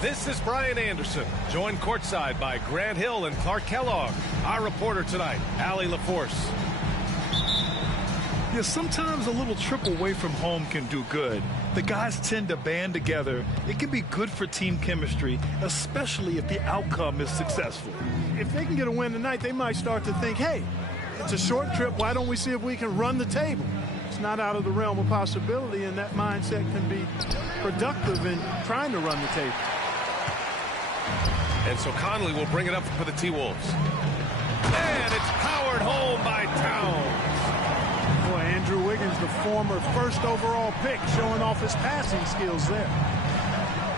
This is Brian Anderson, joined courtside by Grant Hill and Clark Kellogg. Our reporter tonight, Allie LaForce. Yeah, sometimes a little trip away from home can do good. The guys tend to band together. It can be good for team chemistry, especially if the outcome is successful. If they can get a win tonight, they might start to think, hey, it's a short trip. Why don't we see if we can run the table? It's not out of the realm of possibility, and that mindset can be productive in trying to run the table. And so Conley will bring it up for the T-Wolves. And it's powered home by Towns. Boy, Andrew Wiggins, the former first overall pick, showing off his passing skills there.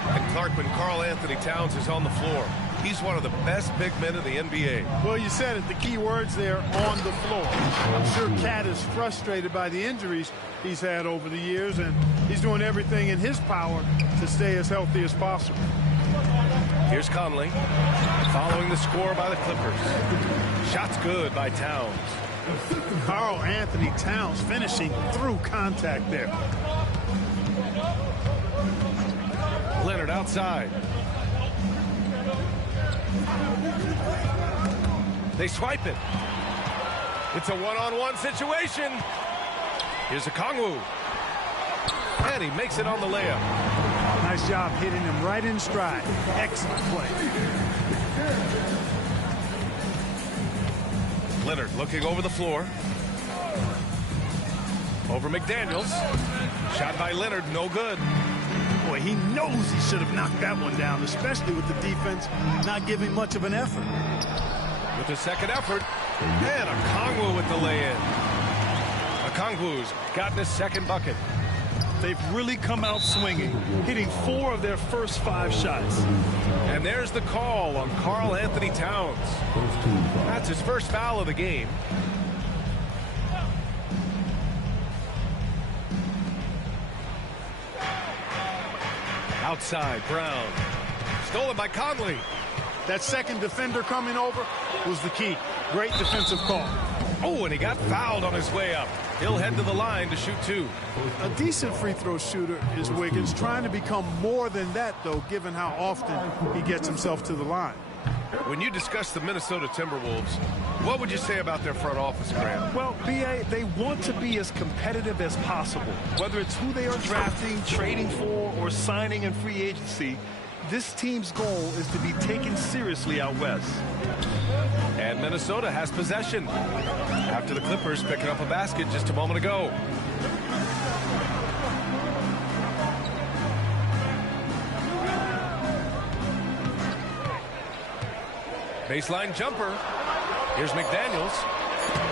And Clark, when Karl Anthony Towns is on the floor, he's one of the best big men in the NBA. Well, you said it, the key words there, on the floor. I'm sure Cat is frustrated by the injuries he's had over the years, and he's doing everything in his power to stay as healthy as possible. Here's Conley, following the score by the Clippers. Shots good by Towns. Karl Anthony Towns finishing through contact there. Leonard outside. They swipe it. It's a one-on-one situation. Here's a Kongwu. And he makes it on the layup. Nice job hitting him right in stride. Excellent play. Leonard looking over the floor. Over McDaniels. Shot by Leonard, no good. Boy, he knows he should have knocked that one down, especially with the defense not giving much of an effort. With the second effort, and a Kongwu with the lay-in. A Kongwu's gotten his second bucket. They've really come out swinging, hitting 4 of their first 5 shots. And there's the call on Karl Anthony Towns. That's his first foul of the game. Outside, Brown. Stolen by Conley. That second defender coming over was the key. Great defensive call. Oh, and he got fouled on his way up. He'll head to the line to shoot 2. A decent free throw shooter is Wiggins, trying to become more than that, though, given how often he gets himself to the line. When you discuss the Minnesota Timberwolves, what would you say about their front office, Graham? Well, B.A., they want to be as competitive as possible. Whether it's who they are drafting, trading for, or signing in free agency, this team's goal is to be taken seriously out west. And Minnesota has possession after the Clippers picking up a basket just a moment ago. Baseline jumper. Here's McDaniels.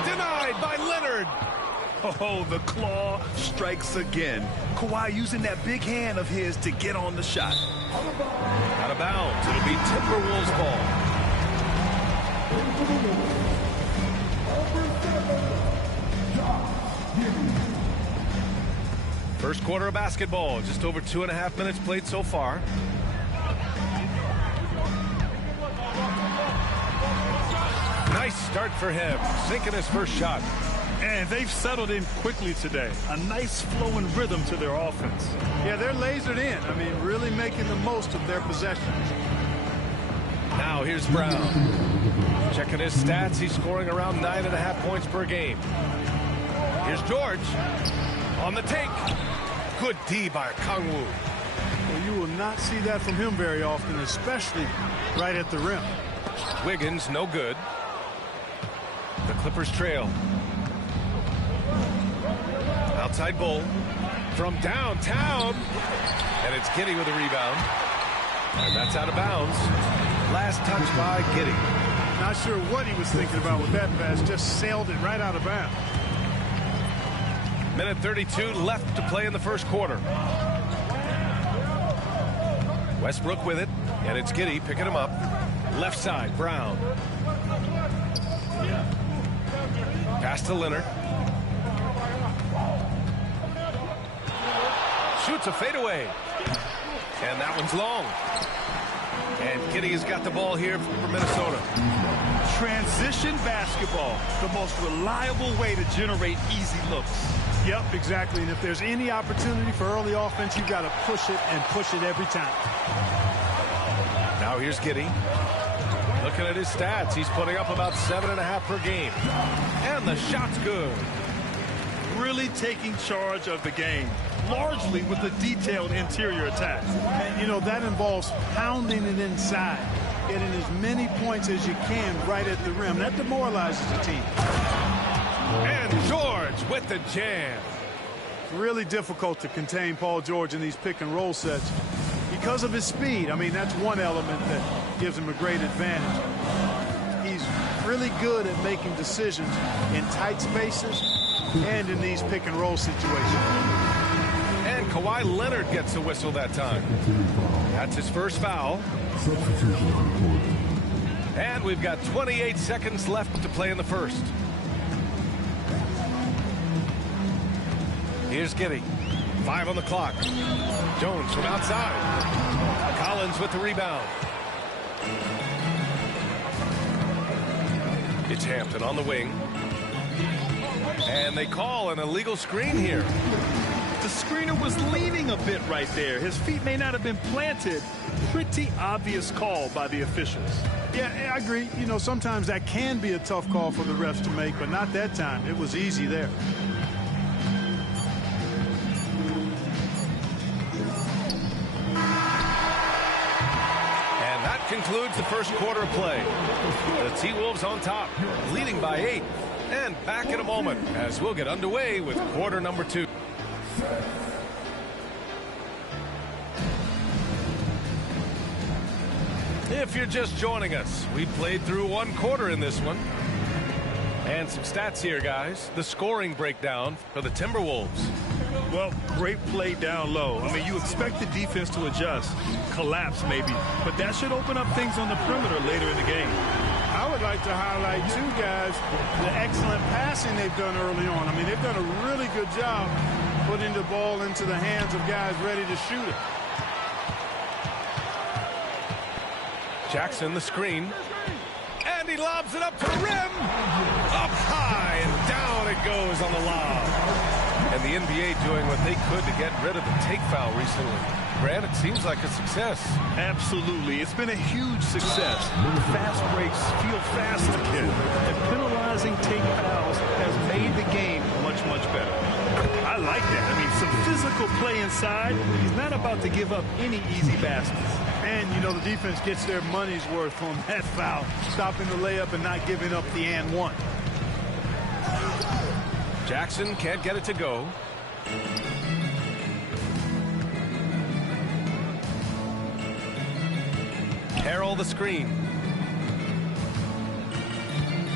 Denied by Leonard. Oh, the claw strikes again. Kawhi using that big hand of his to get on the shot. Out of bounds. It'll be Timberwolves ball. First quarter of basketball. Just over 2.5 minutes played so far. Nice start for him. Sinking his first shot. And they've settled in quickly today. A nice flowing rhythm to their offense. Yeah, they're lasered in. I mean, really making the most of their possessions. Now here's Brown. Checking his stats. He's scoring around 9.5 points per game. Here's George. On the take. Good D by Kongwu. Well, you will not see that from him very often, especially right at the rim. Wiggins, no good. The Clippers trail. Outside Bull from downtown. And it's Giddey with a rebound. And that's out of bounds. Last touch by Giddey. Not sure what he was thinking about with that pass. Just sailed it right out of bounds. Minute 32 left to play in the first quarter. Westbrook with it, and it's Giddey picking him up. Left side, Brown. Pass to Leonard. Shoots a fadeaway. And that one's long. And Giddey has got the ball here for Minnesota. Transition basketball, the most reliable way to generate easy looks. Yep, exactly. And if there's any opportunity for early offense, you've got to push it and push it every time. Now here's Giddey. Looking at his stats, he's putting up about 7.5 per game. And the shot's good. Really taking charge of the game, largely with a detailed interior attack. And, you know, that involves pounding it inside, getting as many points as you can right at the rim. That demoralizes the team. And George with the jam. Really difficult to contain Paul George in these pick and roll sets because of his speed. I mean, that's one element that gives him a great advantage. He's really good at making decisions in tight spaces and in these pick and roll situations. And Kawhi Leonard gets a whistle that time. That's his first foul. And we've got 28 seconds left to play in the first. Here's Giddey. 5 on the clock. Jones from outside. Collins with the rebound. It's Hampton on the wing. And they call an illegal screen here. The screener was leaning a bit right there. His feet may not have been planted. Pretty obvious call by the officials. Yeah, I agree. You know, sometimes that can be a tough call for the refs to make, but not that time. It was easy there. And that concludes the first quarter of play. The T-Wolves on top, leading by 8. And back in a moment as we'll get underway with quarter number 2. If you're just joining us, we played through one quarter in this one. And some stats here, guys. The scoring breakdown for the Timberwolves. Well, great play down low. I mean, you expect the defense to adjust, collapse maybe, but that should open up things on the perimeter later in the game. I would like to highlight, too, guys, the excellent passing they've done early on. I mean, they've done a really good job putting the ball into the hands of guys ready to shoot it. Jackson, the screen. And he lobs it up to the rim. Up high and down it goes on the lob. And the NBA doing what they could to get rid of the take foul recently. Grant, it seems like a success. Absolutely. It's been a huge success. Fast breaks feel fast again. And penalizing take fouls has made the game much, much better. I like that. I mean, some physical play inside. He's not about to give up any easy baskets. And, you know, the defense gets their money's worth on that foul, stopping the layup and not giving up the and one. Jackson can't get it to go. Harrell the screen.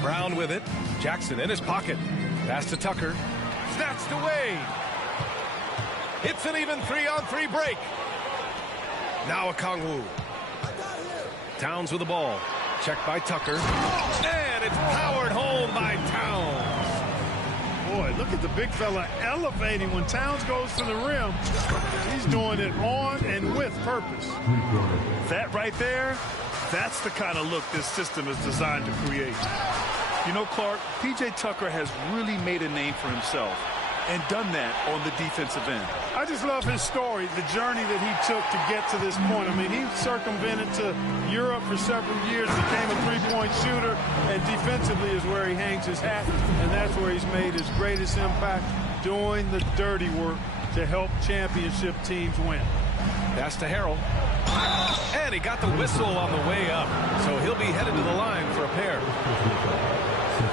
Brown with it. Jackson in his pocket. Pass to Tucker. Snatched away. It's an even 3-on-3 break. Now Okongwu. Towns with the ball. Checked by Tucker. And it's powered home by Towns. Boy, look at the big fella elevating when Towns goes to the rim. He's doing it on and with purpose. That right there, that's the kind of look this system is designed to create. You know, Clark, P.J. Tucker has really made a name for himself and done that on the defensive end. I just love his story, the journey that he took to get to this point. I mean, he circumvented to Europe for several years, became a three-point shooter, and defensively is where he hangs his hat, and that's where he's made his greatest impact, doing the dirty work to help championship teams win. Pass to Harrell. And he got the whistle on the way up, so he'll be headed to the line for a pair.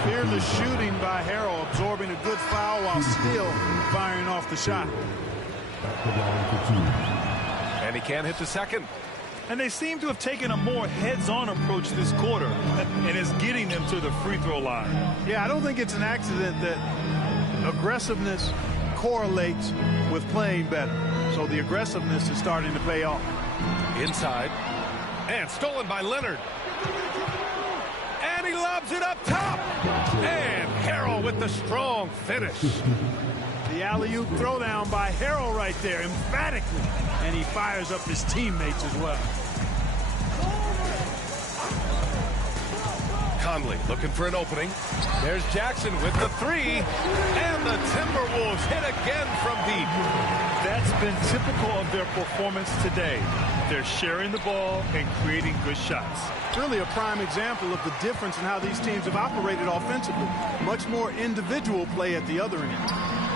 Fearless shooting by Harrell, absorbing a good foul while still firing off the shot. And he can't hit the second. And they seem to have taken a more heads-on approach this quarter, and it's getting them to the free throw line. Yeah, I don't think it's an accident that aggressiveness, correlates with playing better. So the aggressiveness is starting to pay off. Inside. And stolen by Leonard. And he lobs it up top. And Harrell with the strong finish. The alley-oop throwdown by Harrell right there, emphatically. And he fires up his teammates as well. Conley looking for an opening. There's Jackson with the three. And the Timberwolves hit again from deep. That's been typical of their performance today. They're sharing the ball and creating good shots. Really a prime example of the difference in how these teams have operated offensively. Much more individual play at the other end.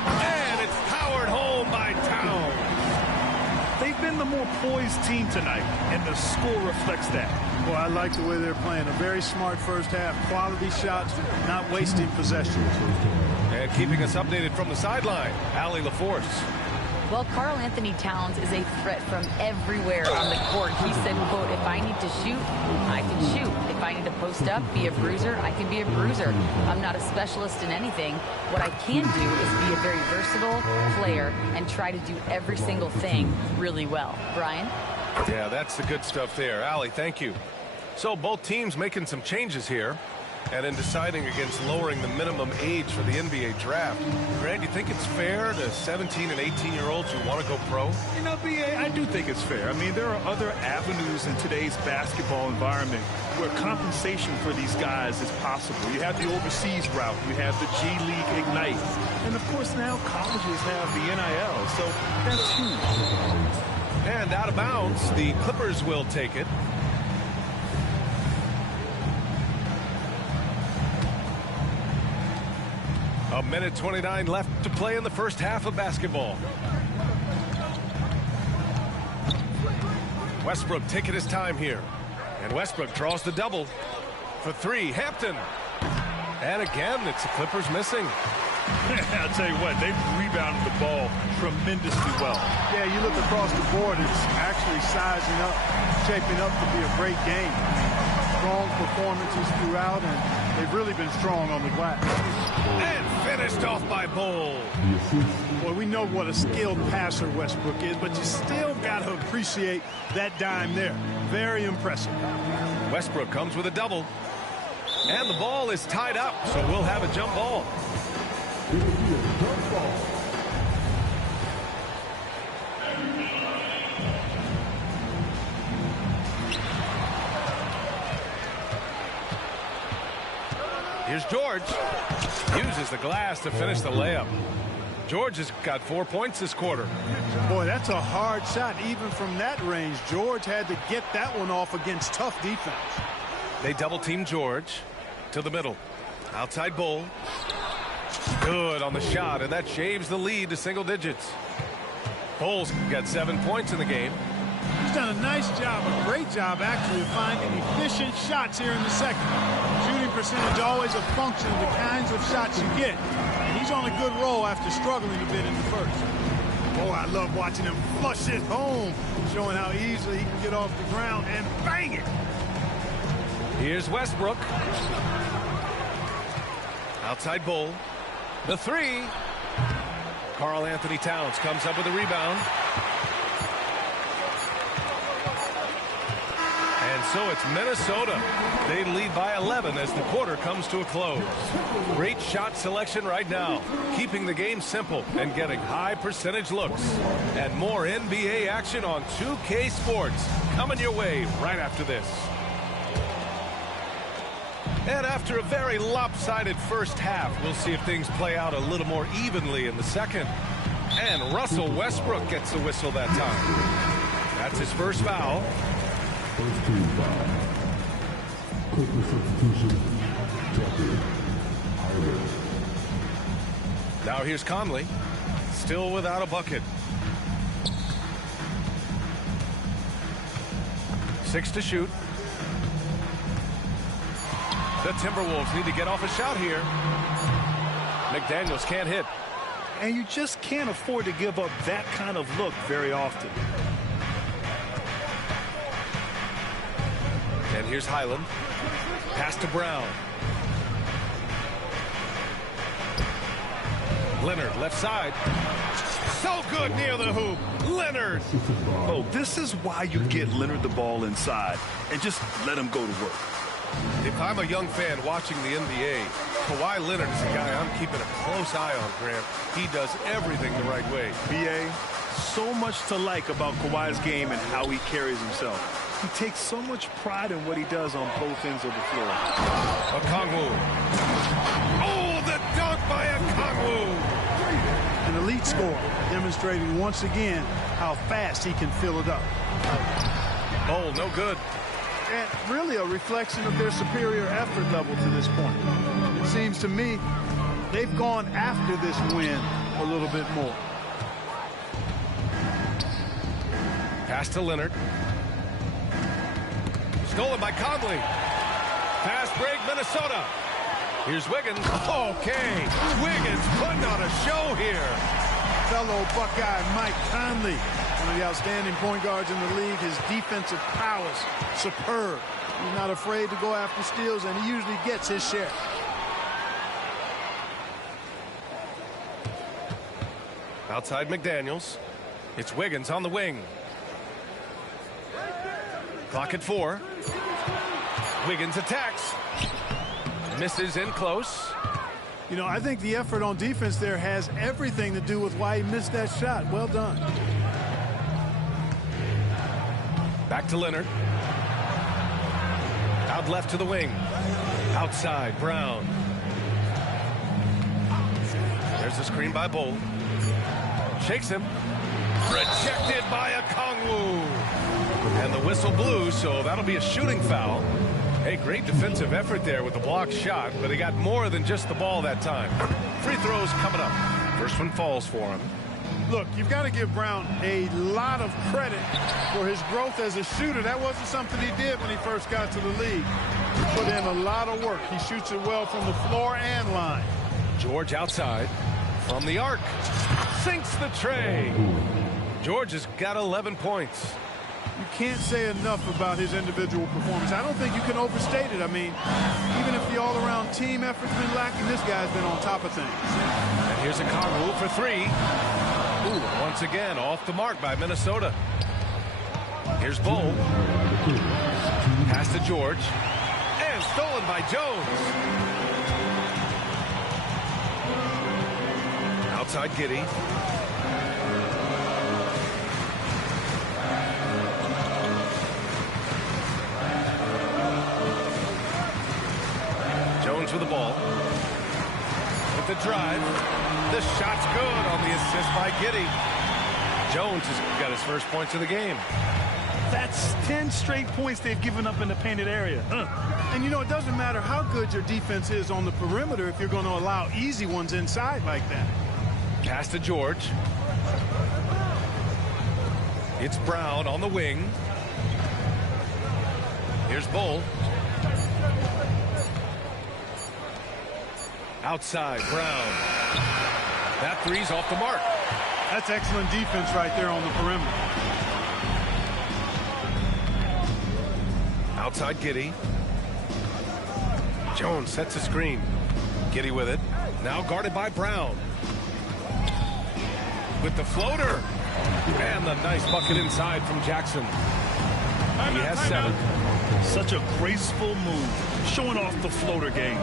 And it's powered home by Towns. They've been the more poised team tonight, and the score reflects that. Well, I like the way they're playing. A very smart first half. Quality shots, not wasting possessions. And keeping us updated from the sideline, Allie LaForce. Well, Karl Anthony Towns is a threat from everywhere on the court. He said, quote, if I need to shoot, I can shoot. If I need to post up, be a bruiser, I can be a bruiser. I'm not a specialist in anything. What I can do is be a very versatile player and try to do every single thing really well. Brian? Yeah, that's the good stuff there. Allie, thank you. So both teams making some changes here. And in deciding against lowering the minimum age for the NBA draft, Grant, you think it's fair to 17 and 18-year-olds who want to go pro? You know, B.A., I do think it's fair. I mean, there are other avenues in today's basketball environment where compensation for these guys is possible. You have the overseas route. You have the G League Ignite. And, of course, now colleges have the NIL. So that's huge. And out of bounds, the Clippers will take it. A minute 29 left to play in the first half of basketball. Westbrook taking his time here. And Westbrook draws the double. For three, Hampton. And again, it's the Clippers missing. I'll tell you what, they've rebounded the ball tremendously well. Yeah, you look across the board, it's actually sizing up, shaping up to be a great game. Strong performances throughout, and they've really been strong on the glass. And finished off by Bol. Well, we know what a skilled passer Westbrook is, but you still got to appreciate that dime there. Very impressive. Westbrook comes with a double. And the ball is tied up, so we'll have a jump ball. Here's George. Uses the glass to finish the layup. George has got 4 points this quarter. Boy, that's a hard shot. Even from that range, George had to get that one off against tough defense. They double-team George to the middle. Outside Bol. Good on the shot, and that shaves the lead to single digits. Bol's got 7 points in the game. He's done a nice job, a great job, actually, of finding efficient shots here in the second. Shooting percentage always a function of the kinds of shots you get. And he's on a good roll after struggling a bit in the first. Oh, I love watching him flush it home, showing how easily he can get off the ground and bang it. Here's Westbrook. Outside Bol. The three. Karl Anthony Towns comes up with a rebound. And so it's Minnesota. They lead by 11 as the quarter comes to a close. Great shot selection right now, keeping the game simple and getting high percentage looks. And more NBA action on 2K Sports coming your way right after this. And after a very lopsided first half, we'll see if things play out a little more evenly in the second. And Russell Westbrook gets the whistle that time. That's his first foul. First team foul. Clipper substitution. Tucker. Ireland. Now here's Conley. Still without a bucket. 6 to shoot. The Timberwolves need to get off a shot here. McDaniels can't hit. And you just can't afford to give up that kind of look very often. And here's Highland. Pass to Brown. Leonard, left side. So good near the hoop. Leonard. Oh, this is why you get Leonard the ball inside and just let him go to work. If I'm a young fan watching the NBA, Kawhi Leonard is a guy I'm keeping a close eye on, Grant. He does everything the right way. B.A., so much to like about Kawhi's game and how he carries himself. He takes so much pride in what he does on both ends of the floor. Okongwu. Oh, the dunk by Okongwu. An elite scorer, demonstrating once again how fast he can fill it up. Oh, no good. And really a reflection of their superior effort level to this point. It seems to me they've gone after this win a little bit more. Pass to Leonard. Stolen by Conley. Fast break, Minnesota. Here's Wiggins. Okay. Wiggins putting on a show here. Fellow Buckeye Mike Conley, one of the outstanding point guards in the league. His defensive prowess, superb. He's not afraid to go after steals, and he usually gets his share. Outside McDaniels. It's Wiggins on the wing. Clock at 4. Wiggins attacks. Misses in close. You know, I think the effort on defense there has everything to do with why he missed that shot. Well done. Back to Leonard. Out left to the wing. Outside, Brown. There's the screen by Bull. Shakes him. Rejected by Okongwu. And the whistle blew, so that'll be a shooting foul. Hey, great defensive effort there with the blocked shot, but he got more than just the ball that time. Free throws coming up. First one falls for him. Look, you've got to give Brown a lot of credit for his growth as a shooter. That wasn't something he did when he first got to the league. He put in a lot of work. He shoots it well from the floor and line. George outside from the arc. Sinks the tray. George has got 11 points. You can't say enough about his individual performance. I don't think you can overstate it. I mean, even if the all-around team effort's been lacking, this guy's been on top of things. And here's a Okongwu for 3. Ooh, once again, off the mark by Minnesota. Here's Bull. Pass to George. And stolen by Jones. Outside Giddey. Jones with the ball. With the drive. The shot's good on the assist by Giddey. Jones has got his first points of the game. That's 10 straight points they've given up in the painted area. And, you know, it doesn't matter how good your defense is on the perimeter if you're going to allow easy ones inside like that. Pass to George. It's Brown on the wing. Here's Bull. Outside, Brown. That three's off the mark. That's excellent defense right there on the perimeter. Outside Giddey. Jones sets a screen. Giddey with it. Now guarded by Brown. With the floater. And the nice bucket inside from Jackson. He has 7. Such a graceful move, showing off the floater game.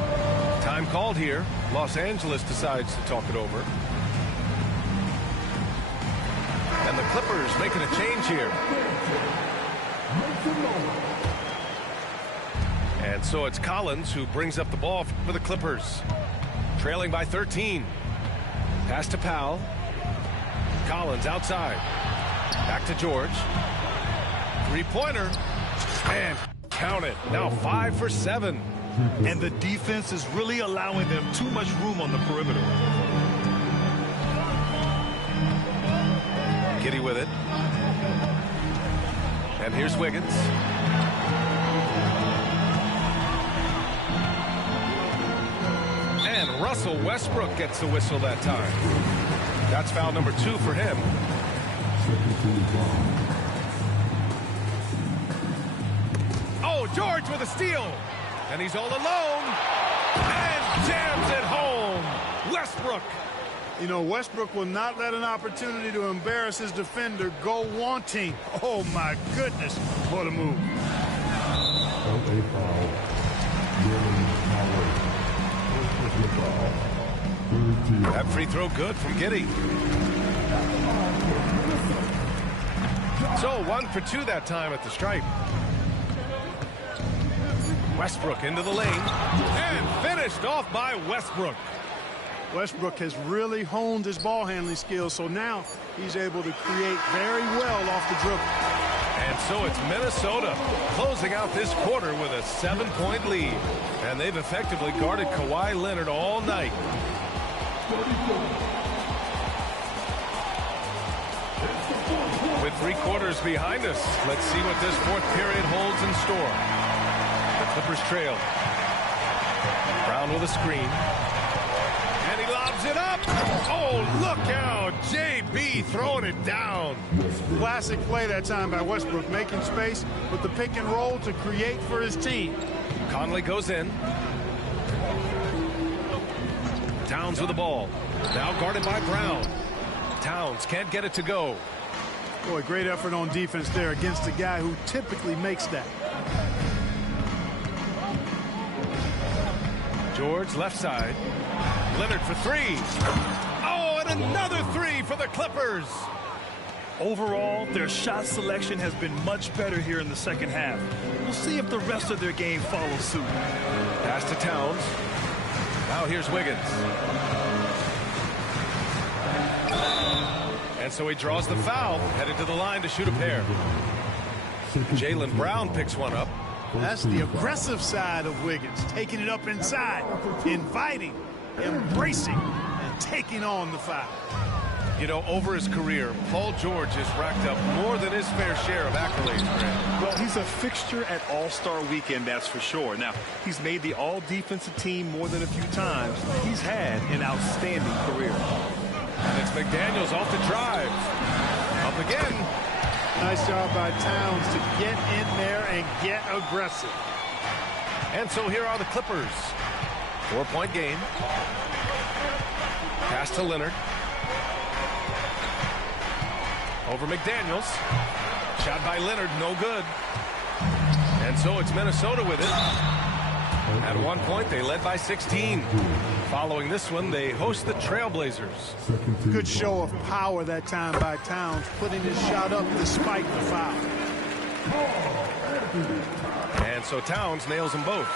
Time called here. Los Angeles decides to talk it over. And the Clippers making a change here. And so it's Collins who brings up the ball for the Clippers. Trailing by 13. Pass to Powell. Collins outside. Back to George. Three-pointer. And count it. Now 5 for 7. And the defense is really allowing them too much room on the perimeter. Giddey with it. And here's Wiggins. And Russell Westbrook gets the whistle that time. That's foul number 2 for him. Oh, George with a steal. And he's all alone. And jams it home. Westbrook. You know, Westbrook will not let an opportunity to embarrass his defender go wanting. Oh, my goodness. What a move. LA foul. That free throw good from Giddey. So 1 for 2 that time at the stripe. Westbrook into the lane and finished off by Westbrook. Westbrook has really honed his ball handling skills, so now he's able to create very well off the dribble. And so it's Minnesota closing out this quarter with a 7-point lead. And they've effectively guarded Kawhi Leonard all night. With 3 quarters behind us, let's see what this 4th period holds in store. The Clippers trail. Brown with a screen. And he lobs it up. Oh, look out. JB throwing it down. Classic play that time by Westbrook, making space with the pick and roll to create for his team. Conley goes in. Towns with the ball. Now guarded by Brown. Towns can't get it to go. Boy, great effort on defense there against a guy who typically makes that. George left side. Leonard for 3. Oh, and another 3 for the Clippers. Overall, their shot selection has been much better here in the second half. We'll see if the rest of their game follows suit. Pass to Towns. Now here's Wiggins. And so he draws the foul, headed to the line to shoot a pair. Jaylen Brown picks one up. That's the aggressive side of Wiggins, taking it up inside, inviting, embracing, and taking on the foul. You know, over his career, Paul George has racked up more than his fair share of accolades, Grant. Well, he's a fixture at All-Star Weekend, that's for sure. Now, he's made the All-Defensive team more than a few times. He's had an outstanding career. And it's McDaniels off the drive. Up again. Nice job by Towns to get in there and get aggressive. And so here are the Clippers. 4-point game. Pass to Leonard. Over McDaniels. Shot by Leonard, no good. And so it's Minnesota with it. At one point, they led by 16. Following this one, they host the Trailblazers. Good show of power that time by Towns, putting his shot up despite the foul. And so Towns nails them both.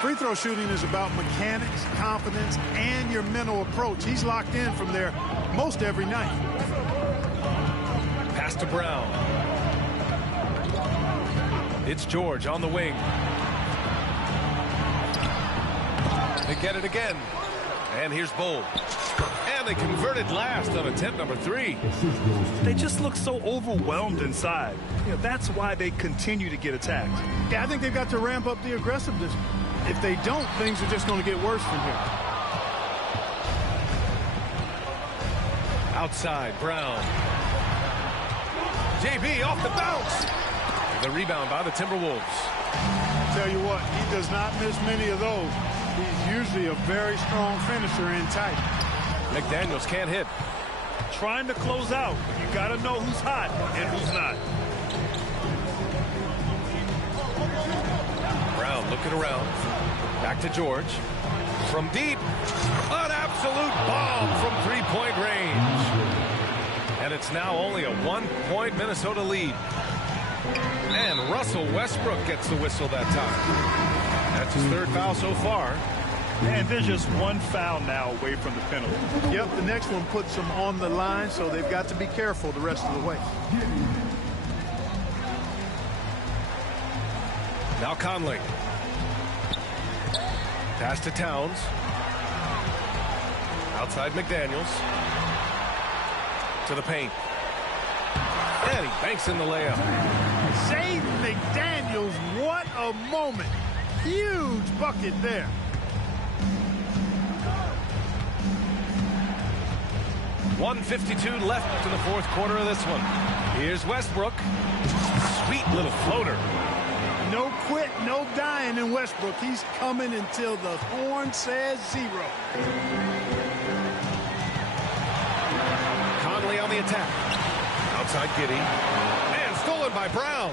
Free throw shooting is about mechanics, confidence, and your mental approach. He's locked in from there most every night. Pass to Brown. It's George on the wing. They get it again. And here's Bull. And they converted last on attempt number 3. They just look so overwhelmed inside. You know, that's why they continue to get attacked. Yeah, I think they've got to ramp up the aggressiveness. If they don't, things are just going to get worse from here. Outside, Brown. JB off the bounce. The rebound by the Timberwolves. Tell you what, he does not miss many of those. He's usually a very strong finisher in tight. McDaniels can't hit. Trying to close out. You got to know who's hot and who's not. Brown looking around. Back to George. From deep. An absolute bomb from 3-point range. And it's now only a 1-point Minnesota lead. And Russell Westbrook gets the whistle that time. That's his 3rd foul so far. And there's just one foul now away from the penalty. Yep, the next one puts them on the line, so they've got to be careful the rest of the way. Now Conley. Pass to Towns. Outside McDaniels. To the paint. And he banks in the layup. Jaden McDaniels, what a moment. Huge bucket there. .152 left to the 4th quarter of this one. Here's Westbrook. Sweet little floater. No quit, no dying in Westbrook. He's coming until the horn says 0. on the attack. Outside Giddey. And stolen by Brown.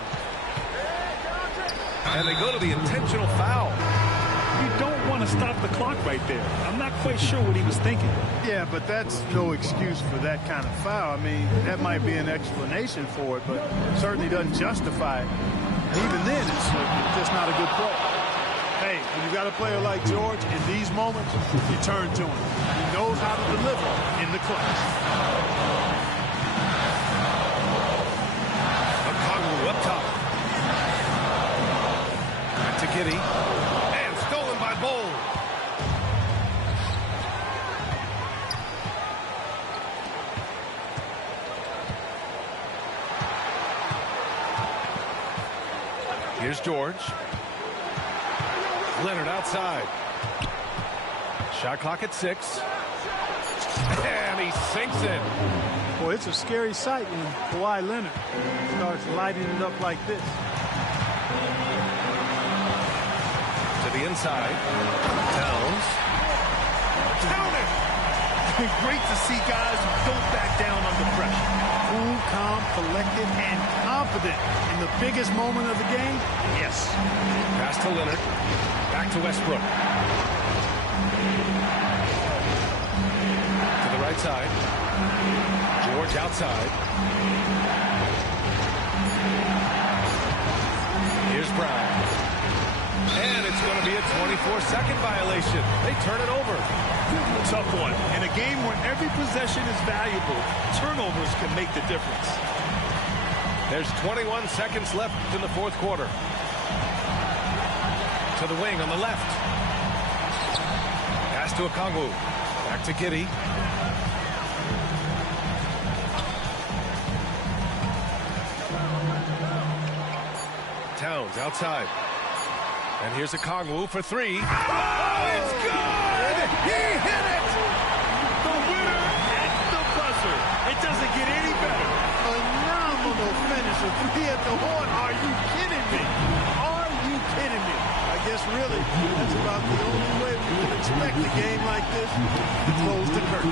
And they go to the intentional foul. You don't want to stop the clock right there. I'm not quite sure what he was thinking. Yeah, but that's no excuse for that kind of foul. I mean, that might be an explanation for it, but certainly doesn't justify it. Even then, it's just not a good play. Hey, when you got a player like George, in these moments, you turn to him. He knows how to deliver in the clutch. Okongwu up top. Back to Giddey. And stolen by Bol. Here's George. Leonard outside. Shot clock at 6. And he sinks it. Boy, it's a scary sight when Kawhi Leonard starts lighting it up like this. To the inside. Towns. Count it! Great to see guys who don't back down under pressure. Cool, calm, collected, and confident in the biggest moment of the game. Yes. Pass to Leonard. Back to Westbrook. To the right side. George outside. Here's Brown. And it's going to be a 24-second violation. They turn it over. Tough one. In a game where every possession is valuable, turnovers can make the difference. There's 21 seconds left in the fourth quarter. To the wing on the left. Pass to Okongwu. Back to Giddey. Towns outside. And here's Okongwu for 3. Oh, it's good! He hit it! The winner at the buzzer. It doesn't get any better. Phenomenal finish. A 3 at the horn. Are you kidding me? Are you kidding me? I guess really that's about the only way we can expect a game like this to close the curtain.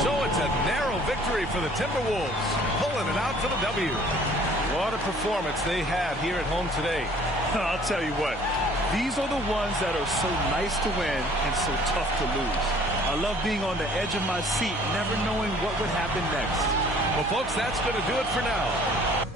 So it's a narrow victory for the Timberwolves, pulling it out for the W. What a performance they had here at home today. I'll tell you what, these are the ones that are so nice to win and so tough to lose. I love being on the edge of my seat, never knowing what would happen next. Well, folks, that's going to do it for now.